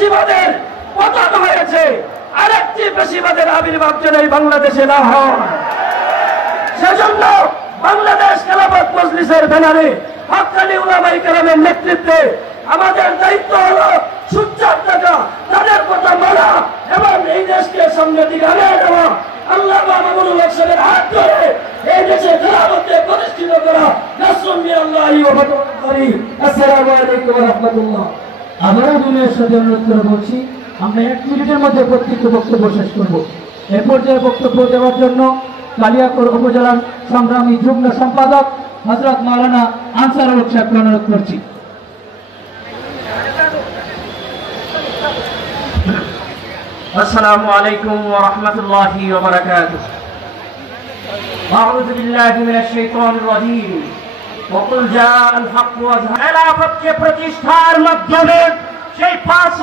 ফ্যাসিবাদের পতন হয়েছে, আরেকটি ফ্যাসিবাদের আবির্ভাব যেন এই বাংলাদেশে না হয়। সেজন্য বাংলাদেশ খেলাফত মজলিসের ব্যানারে হক্কানি উলামায়ে কেরামের নেতৃত্বে আমাদের দায়িত্ব হলো সুচ্চার থাকা, তাদের কথা মানা এবং এই দেশকে সামনের দিকে আনিয়ে দেওয়া। আল্লাহ মামুনুল হক সাহেবের হাত ধরে এই দেশে খেলাফতকে প্রতিষ্ঠিত করা। নাসরুম মিনাল্লাহি ওয়া ফাতহুন করিম। আসসালামু আলাইকুম ওয়া রাহমাতুল্লাহ। আবারও বিনয়ের সাথে অনুরোধ করে বলছি, আমরা 1 মিনিটের মধ্যে প্রত্যেকটি বক্তব্য শেষ করব। এ পর্যায়ে বক্তব্য দেওয়ার জন্য কালিয়াকৈর উপজেলার সংগ্রামী যুগ্ম সম্পাদক হযরত মাওলানা আনসারুল হক সাহেবকে অনুরোধ করছি। السلام عليكم ورحمة الله وبركاته. أعوذ بالله من الشيطان الرجيم. وقل جاء الحق وزهق. খেলাফতকে প্রতিষ্ঠার মাধ্যমে সেই 5